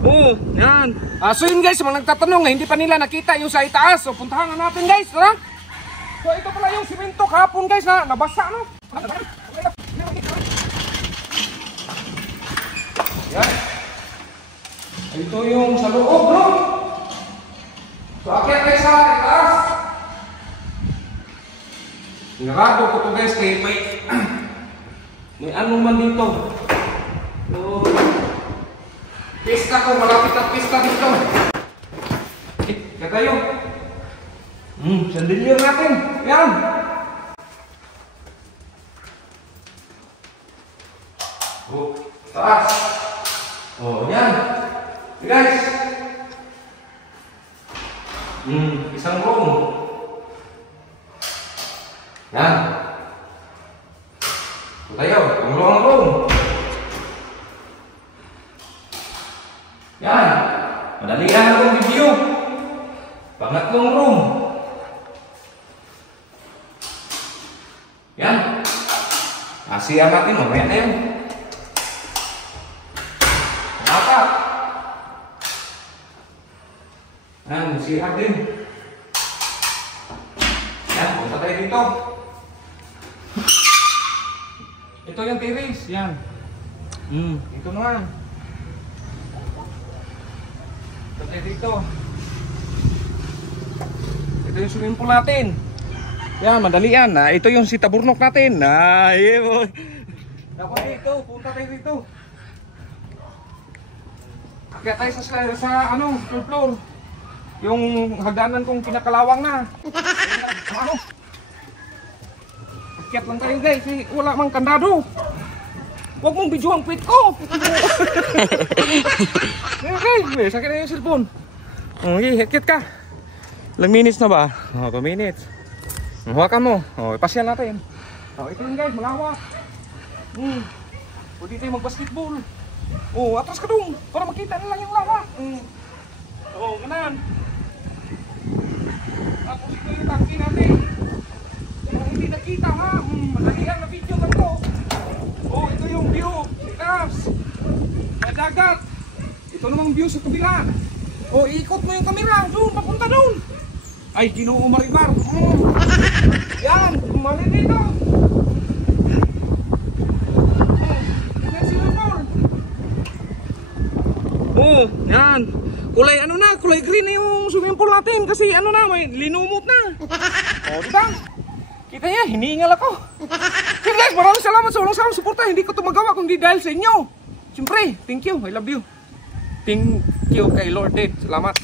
Oo, yan. So yun guys, mga nagtatanong, hindi pa nila nakita yung sa itaas. So puntahan na natin guys, tara. So ito pala yung simento kahapon guys na nabasa, no? Yan. Ito yung sa loob, no? So akyat guys sa itaas. Narado ko to guys kay may ano man dito. So pista ko, malapit at pista dito. Kaya tayo. Sandalyer natin. Yan. Oh, taas. Oh, yan. Guys. Isang room. Yan. Tayo, ang room. Yan. Madalian akong review. Pangatlong room. Yan. Asiya natin, mamaya na yan. Apat. Yan, siya din. Yan, punta tayo dito. Ito yung terrace, yan. Ito naman. Dito. Ito yung swimming pool natin. Yan, madalian. Ito yung si Taburnok natin. Dapat dito, punta tayo dito. Kaya tayo sa ano, floor. Yung hagdanan kong kinakalawang na. Ano? Akyat lang tayo guys, wala mang kandado. Huwag mong video ang pit ko. Okay, sakit na yung cellphone. Okay, hikit ka. Ilang minutes na ba? 2 minutes. Hawakan mo. Ipasyal natin. Ito yun guys, malawak. Pwede tayo mag-basketball. Atras ka dong para makita na lang yung lawak. Ganan. Tapos ito yung tangki natin. Kung hindi nakita ha, madalian na video lang ko. Ito yung view. Taas. May dagat. Ito namang view sa kabila. Iikot mo yung camera. Doon, papunta doon. Ay, Ginoo Maribar. Yan, mali dito. Yan. Kulay ano na, kulay green na yung swimming pool natin. Kasi ano na, may linumot na. Diba? Kita niya, hinihingal ako. Okay guys, maraming salamat sa walang salang suporta. Hindi ko ito magawa kung di dahil sa inyo. Siyempre, thank you, I love you. Thank you kay Lord Ed. Salamat.